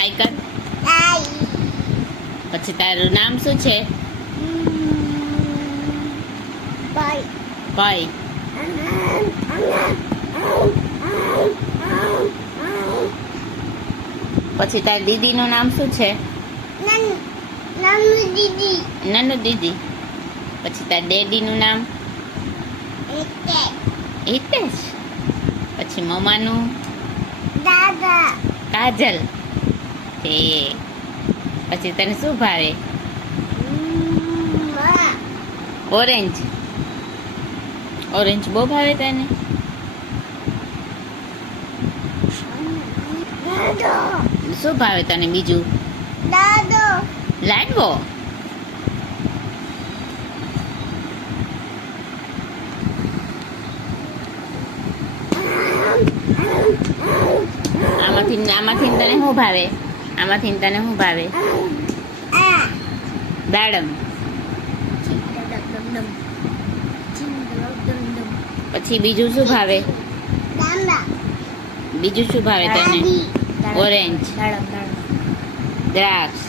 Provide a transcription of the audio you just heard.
હાય કર. પછી તારું નામ શું છે? ભાઈ. પછી તારી દીદીનું નામ શું છે? નનુ દીદી. પછી તાર ડેડીનું નામ? હિતેશ. પછી મમ્માનું? કાજલ. તે પછી તને શું ભાવે? ઓરેન્જ. ઓરેન્જ બહુ ભાવે તને? શું ભાવે તને બીજું? લાડવો. આમાંથી તને શું ભાવે? આમાંથી તને શું ભાવે? દાડમ. પછી બીજું શું ભાવે? બીજું શું ભાવે તને? ઓરેન્જ. દ્રાક્ષ.